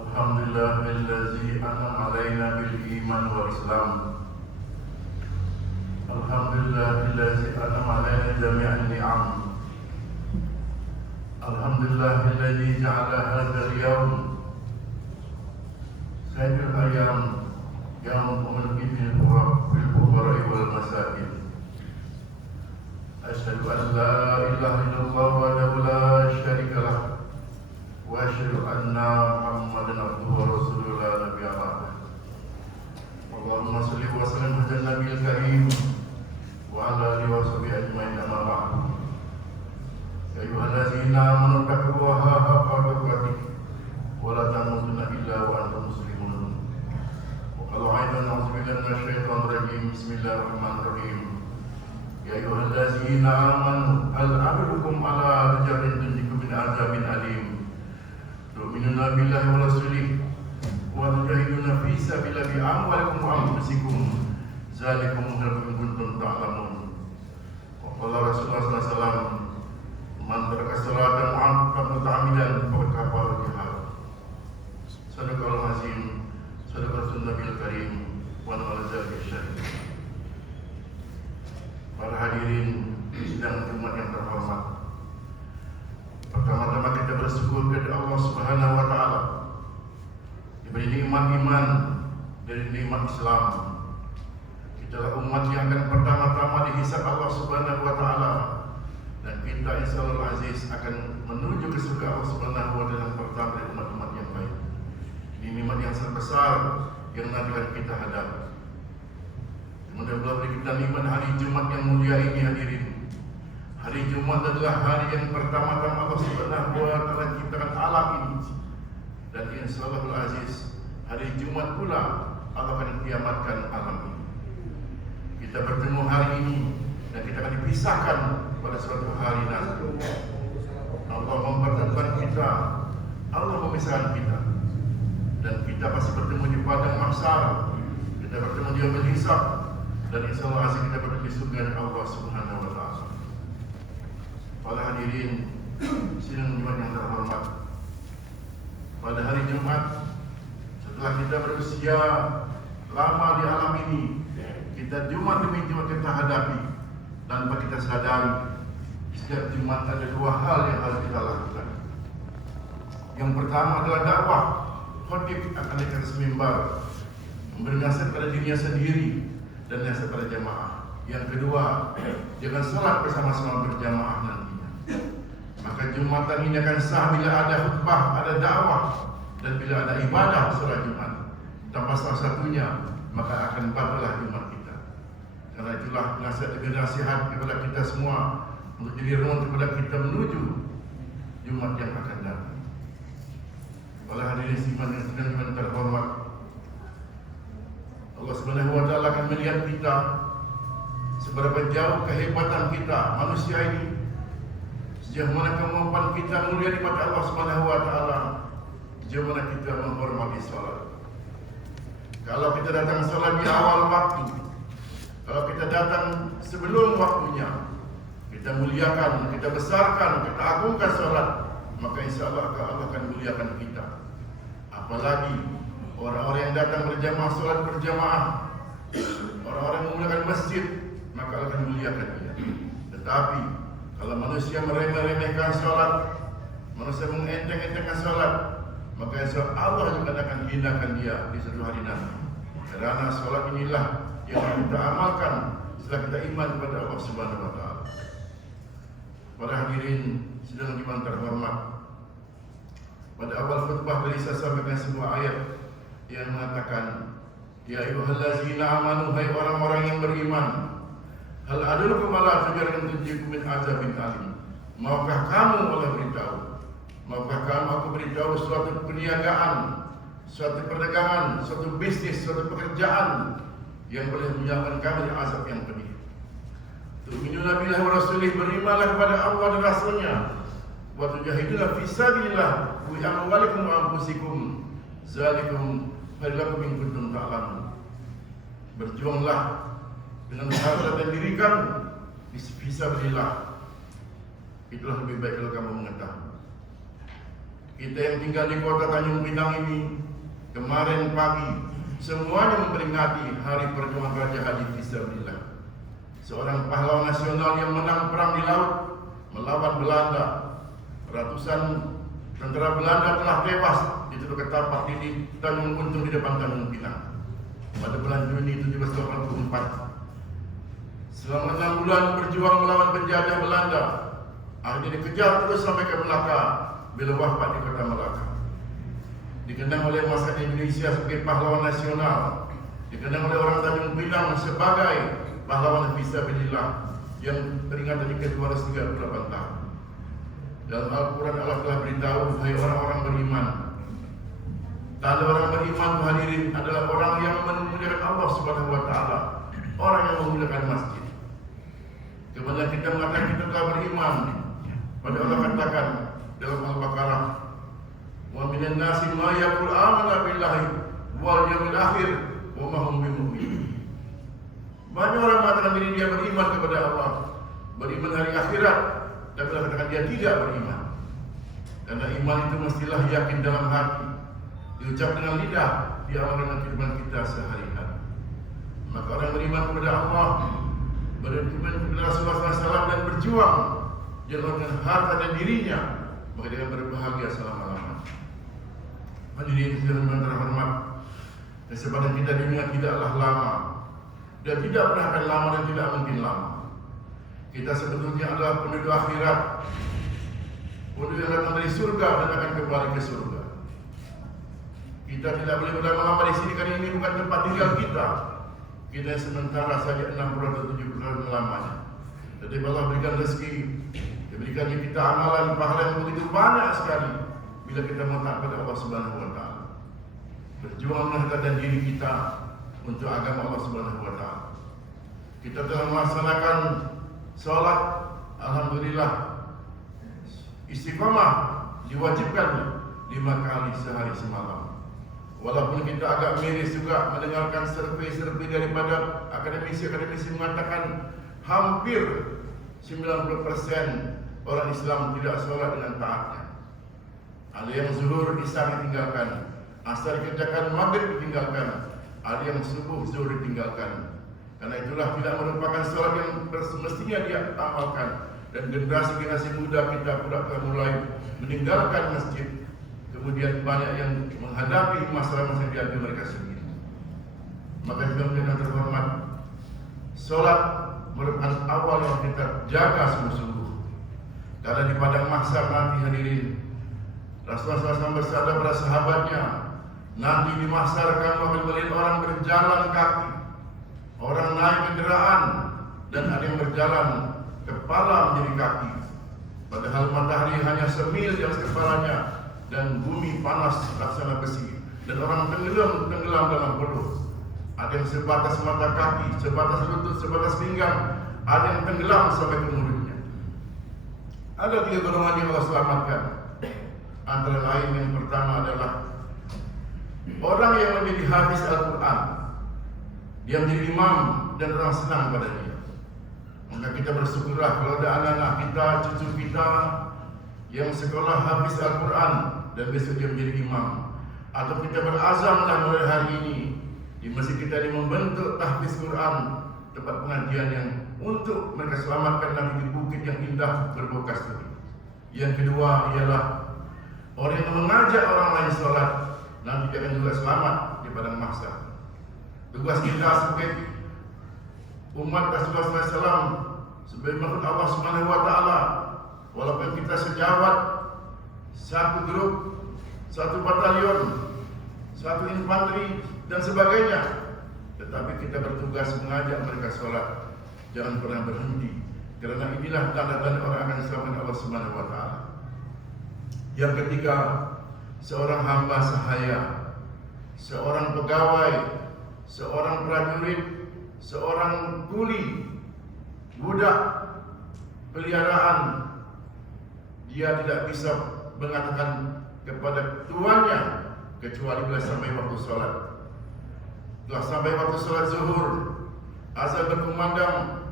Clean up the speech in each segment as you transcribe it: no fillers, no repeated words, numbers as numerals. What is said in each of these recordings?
Alhamdulillahilladzi an'ama alaina bil iman wal Islam. Alhamdulillahilladzi an'ama alaina jami'an ni'am. Alhamdulillahilladzi ja'ala hadzal yawm sayyidul ayyam yaum umul fuqara wal masakin. Asyhadu an la ilaha illallah wahdahu la syarika lah wa asyhadu anna Muhammadan abduhu wa rasuluhu la nabiyya ba'dah. Allahumma shalli wa sallim ala nabiyil karim wa ala alihi wa sahbihi ajmain, amma ba'd. Ya ayyuhallazina amanu taqullaha haqqa tuqatih wa la tamutunna illa wa antum muslimun. Wa qala aidan a'udzu billahi minasy syaithanir rajim. Bismillahirrahmanirrahim. Ya ayyuhallazina amanu hal adullukum ala rijalin tunjikum min azabin alim. Tu'minuna billahi wa rasulihi wa tujahiduna fi sabilillahi bi amwalikum wa anfusikum. Zalikum khairun in kuntum ta'lamun. Wa qala Rasulullah sallallahu alaihi wasallam, man taraka salatan muta'ammidan faqad kafara jihad. Sadaqallahul azim, sadaqatul nabiyil karim, wa na'udzu billahi. Para hadirin sidang Jumat yang terhormat, pertama-tama kita bersyukur kepada Allah Subhanahu wa taala diberi nikmat iman dari nikmat Islam. Kita adalah umat yang akan pertama-tama dihisab Allah Subhanahu wa taala, dan kita insyaallah aziz akan menuju ke surga Allah Subhanahu wa taala pertama dari umat-umat yang baik. Ini nikmat yang sangat besar yang nanti akan kita hadapi. Mudah-mudahan beri kita nikmat hari Jumat yang mulia ini, hadirin. Hari Jumat adalah hari yang pertama-tama Allah Subhanahu wa taala ciptakan alam ini. Dan insyaallah aziz, hari Jumat pula Allah akan kiamatkan alam ini. Kita bertemu hari ini dan kita akan dipisahkan pada suatu hari nanti. Allah mempertemukan kita, Allah memisahkan kita, dan kita pasti bertemu di padang mahsyar. Kita bertemu di yaumul hisab, dan insyaallah aziz kita bertemu di surga Allah Subhanahu wa taala. Para hadirin sidang Jumat yang terhormat, pada hari Jumat setelah kita berusia lama di alam ini, kita Jumat demi Jumat kita hadapi tanpa kita sadari. Setiap Jumat ada dua hal yang harus kita lakukan. Yang pertama adalah dakwah. Khatib akan di atas mimbar memberi nasihat pada dirinya sendiri dan nasihat pada jamaah. Yang kedua, jangan salat bersama-sama berjamaah nantinya. Maka Jumatan ini akan sah bila ada khutbah, ada dakwah, dan bila ada ibadah salat Jumat. Tanpa salah satunya, maka akan batallah Jumat kita. Karena itulah nasihat demi nasihat kepada kita semua untuk jadi renungan kepada kita menuju Jumat yang akan datang. Oleh hadirin siman yang sedang terhormat, Allah Subhanahu wa taala akan melihat kita seberapa jauh kehebatan kita manusia ini, sejauh mana kemampuan kita mulia di mata Allah Subhanahu wa taala, sejauh mana kita menghormati salat. Kalau kita datang salat di awal waktu, kalau kita datang sebelum waktunya, kita muliakan, kita besarkan, kita agungkan salat, maka insyaallah Allah akan muliakan kita. Apalagi orang-orang yang datang berjamaah salat berjamaah, orang-orang yang menggunakan masjid, maka Allah akan muliakan dia. Tetapi kalau manusia meremeh-remehkan salat, manusia mengenteng-entengkan salat, maka insyaallah Allah juga akan hinakan dia di suatu hari nanti. Karena salat inilah yang kita amalkan setelah kita iman kepada Allah Subhanahu wa taala. Para hadirin sidang Jumat terhormat, pada awal khutbah tadi saya sampaikan sebuah ayat yang mengatakan, ya ayyuhallazina amanu, hai orang-orang yang beriman, hal adullukum ala tijarin tunjikum min azabin alim. Maukah kamu Allah beritahu, maukah kamu aku beritahu suatu perniagaan, suatu perdagangan, suatu bisnis, suatu pekerjaan yang boleh menyelamatkan kamu dari azab yang pedih. Tu'minuna billahi wa rasulihi, berimanlah kepada Allah dan Rasulnya. Wa tujahiduna fi sabilillah bi amwalikum wa anfusikum. Zalikum khairun in kuntum ta'lamun. Berjuanglah dengan harta dan diri kamu fi sabilillah. Itulah lebih baik kalau kamu mengetahui. Kita yang tinggal di kota Tanjung Pinang ini, kemarin pagi semuanya memperingati Hari Perjuangan Raja Haji Fisabilillah, seorang pahlawan nasional yang menang perang di laut melawan Belanda. Ratusan tentara Belanda telah tewas di Teluk Ketapak di Tanjung Untung di depan Tanjung Pinang pada bulan Juni 1784. Selama 6 bulan berjuang melawan penjajah Belanda, akhirnya dikejar terus sampai ke Melaka, bila wafat di kota Melaka. Dikenang oleh masyarakat Indonesia sebagai pahlawan nasional, dikenang oleh orang Tanjung Pinang sebagai pahlawan fisabilillah yang peringatannya ke-238 tahun. Dalam Al-Quran Allah telah beritahu, hai orang-orang beriman, tanda orang beriman hadirin adalah orang yang memuliakan Allah Subhanahu wa taala, orang yang memuliakan masjid. Kemudian kita mengatakan kita telah beriman, pada Allah katakan dalam Al-Baqarah, wa minan nasi ma yaqul amanna billahi wal yawmil akhir wa ma hum bimu'minin. Banyak orang mengatakan diri dia beriman kepada Allah, beriman hari akhirat, tapi Allah katakan dia tidak beriman. Karena iman itu mestilah yakin dalam hati, diucap dengan lidah, diamalkan dengan kehidupan kita sehari-hari. Maka orang beriman kepada Allah, beriman kepada Rasulullah SAW dan berjuang dengan harta dan dirinya, maka dia akan berbahagia selama-lamanya. Hadirin sekalian terhormat, kesempatan kita di dunia tidaklah lama dan tidak pernah akan lama dan tidak mungkin lama. Kita sebetulnya adalah penduduk akhirat, penduduk yang datang dari surga dan akan kembali ke surga. Kita tidak boleh berlama-lama di sini karena ini bukan tempat tinggal kita. Kita sementara saja 60 atau 70 tahun lamanya. Jadi Allah berikan rezeki, diberikan kita amalan pahala yang begitu banyak sekali bila kita mau taat kepada Allah Subhanahu wa taala. Berjuang menegakkan diri kita untuk agama Allah Subhanahu wa taala. Kita telah melaksanakan salat, alhamdulillah, istiqamah diwajibkan 5 kali sehari semalam. Walaupun kita agak miris juga mendengarkan survei-survei daripada akademisi-akademisi mengatakan hampir 90% orang Islam tidak sholat dengan taatnya. Ada yang zuhur isya ditinggalkan, asar dikerjakan, maghrib ditinggalkan, ada yang subuh zuhur ditinggalkan. Karena itulah tidak merupakan sholat yang semestinya dia amalkan. Dan generasi-generasi muda kita pula telah mulai meninggalkan masjid. Kemudian banyak yang menghadapi masalah-masalah di hati mereka sendiri. Maka kita terhormat, sholat merupakan awal yang kita jaga sungguh-sungguh. Karena di padang mahsyar nanti hadirin, Rasulullah SAW bersabda pada sahabatnya, nanti di mahsyar kamu akan melihat orang berjalan kaki, orang naik kendaraan, dan ada yang berjalan kepala menjadi kaki. Padahal matahari hanya semil di atas kepalanya, dan bumi panas laksana besi, dan orang tenggelam dalam peluh. Ada yang sebatas mata kaki, sebatas lutut, sebatas pinggang, ada yang tenggelam sampai ke mulutnya. Ada 3 golongan yang Allah selamatkan. Antara lain yang pertama adalah orang yang menjadi hafiz Al-Quran, dia menjadi imam dan orang senang pada dia. Maka kita bersyukurlah kalau ada anak-anak kita, cucu kita yang sekolah hafiz Al-Quran dan besok dia menjadi imam. Atau kita berazamlah mulai hari ini di masjid kita ini membentuk tahfiz Quran, tempat pengajian yang untuk mereka selamatkan nanti di bukit yang indah berbau kasturi. Yang kedua ialah orang yang mengajak orang lain sholat, nanti dia akan juga selamat di padang mahsyar. Tugas kita sebagai umat Rasulullah SAW, sebagai makhluk Allah Subhanahu wa taala, walaupun kita sejawat, satu grup, satu batalion, satu infanteri dan sebagainya, tetapi kita bertugas mengajak mereka sholat. Jangan pernah berhenti, karena inilah tanda-tanda orang akan selamat Allah Subhanahu wa taala. Yang ketiga, seorang hamba sahaya, seorang pegawai, seorang prajurit, seorang kuli, budak peliharaan, dia tidak bisa mengatakan kepada tuannya kecuali bila sampai waktu sholat. Telah sampai waktu sholat zuhur, azan berkumandang,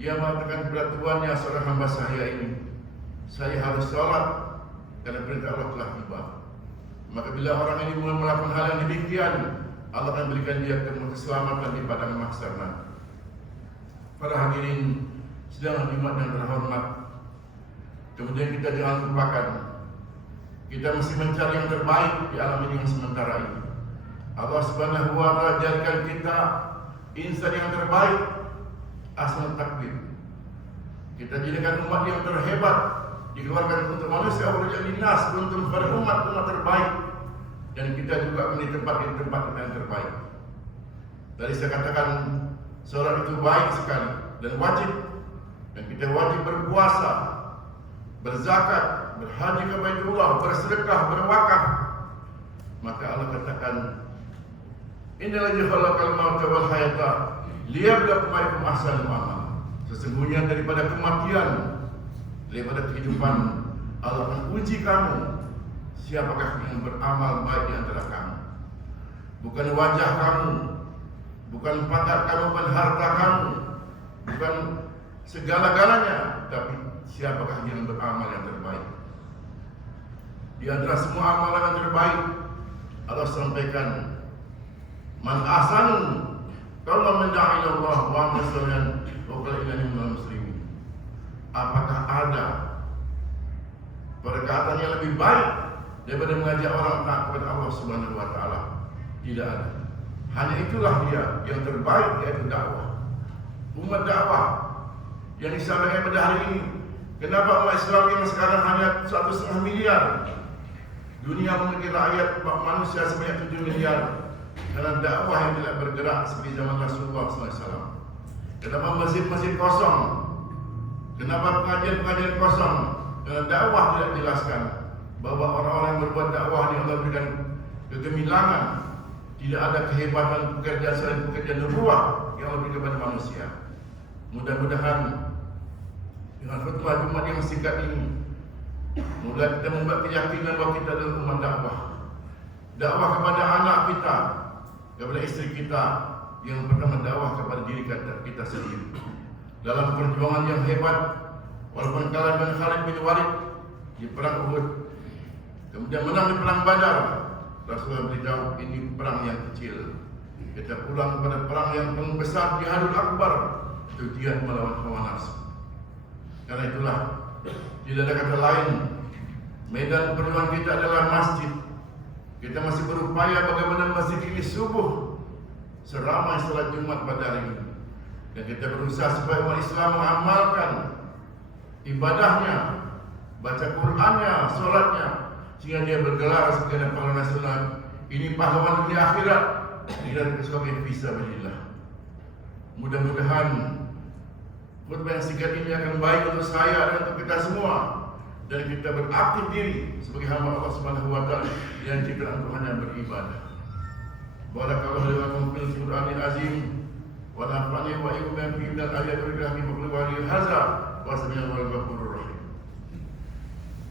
dia mengatakan kepada tuannya, seorang hamba saya ini, saya harus sholat. karena perintah Allah telah tiba. Maka bila orang ini melakukan hal yang demikian, Allah akan berikan dia keselamatan di padang mahsyar nanti. Para hadirin sedang nikmat yang terhormat, kemudian kita jangan lupakan, kita mesti mencari yang terbaik di alam ini yang sementara ini. Allah Subhanahu wa Ta'ala jadikan kita insan yang terbaik, asal takdir. Kita jadikan umat yang terhebat, dikeluarkan untuk manusia, urujat linnas, untuk kepada umat terbaik, dan kita juga menjadi tempat kita yang terbaik. Tadi saya katakan sholat itu baik sekali dan wajib, dan kita wajib berpuasa, berzakat, berhaji ke Baitullah, bersedekah, berwakaf. Maka Allah katakan, Innal ladzi khalaqal mauta wal hayata liyabluwakum ayyukum ahsanu amala. Sesungguhnya daripada kematian, daripada kehidupan, Allah akan uji kamu siapakah yang beramal baik di antara kamu. Bukan wajah kamu, bukan pangkat kamu, bukan harta kamu, bukan segala-galanya, tapi siapakah yang beramal yang terbaik. Di antara semua amalan yang terbaik, Allah sampaikan, Man ahsanu qawlan min da'a ila Allah wa musliman wa qala innani minal muslimin. Apakah ada perkataan yang lebih baik daripada mengajak orang taat kepada Allah Subhanahu wa Ta'ala? Tidak ada. Hanya itulah dia yang terbaik, yaitu dakwah. Umat dakwah yang disampaikan pada hari ini. Kenapa umat Islam yang sekarang hanya 1,5 miliar? Dunia memiliki rakyat manusia sebanyak 7 miliar. Karena dakwah yang tidak bergerak seperti zaman Rasulullah SAW. Kenapa masjid-masjid kosong? Kenapa pengajian-pengajian kosong? Karena dakwah tidak dijelaskan bahwa orang-orang yang berbuat dakwah ini Allah berikan kegemilangan. Tidak ada kehebatan pekerjaan selain pekerjaan nubuwah yang Allah berikan kepada manusia. Mudah-mudahan dengan khutbah Jumat yang singkat ini, mulai kita membuat keyakinan bahwa kita adalah umat dakwah. Dakwah kepada anak kita, kepada istri kita, yang pertama dakwah kepada diri kita sendiri. Dalam perjuangan yang hebat, walaupun kalah dengan Khalid bin Walid di perang Uhud, kemudian menang di perang Badar, Rasulullah beritahu ini perang yang kecil. Kita pulang kepada perang yang paling besar, Jihadul Akbar, itu jihad melawan hawa nafsu. Karena itulah tidak ada kata lain, medan perjuangan kita adalah masjid. Kita masih berupaya bagaimana masjid ini subuh seramai salat Jumat pada hari ini. Dan kita berusaha supaya umat Islam mengamalkan ibadahnya, baca Qur'annya, solatnya, sehingga dia bergelar sebagai pahlawan nasional. Ini pahlawan dunia akhirat, tidak sebagai fisabilillah. Mudah-mudahan khutbah yang singkat ini akan baik untuk saya dan untuk kita semua, dan kita beraktif diri sebagai hamba Allah Subhanahu wa Ta'ala yang diciptakan untuk hanya beribadah. Barakallahu li wa lakum fil Qur'anil azim wa nafa'ani wa iyyakum bima fihi minal ayati wal hikmati wa hadza wa sallallahu alaihi wa sallam.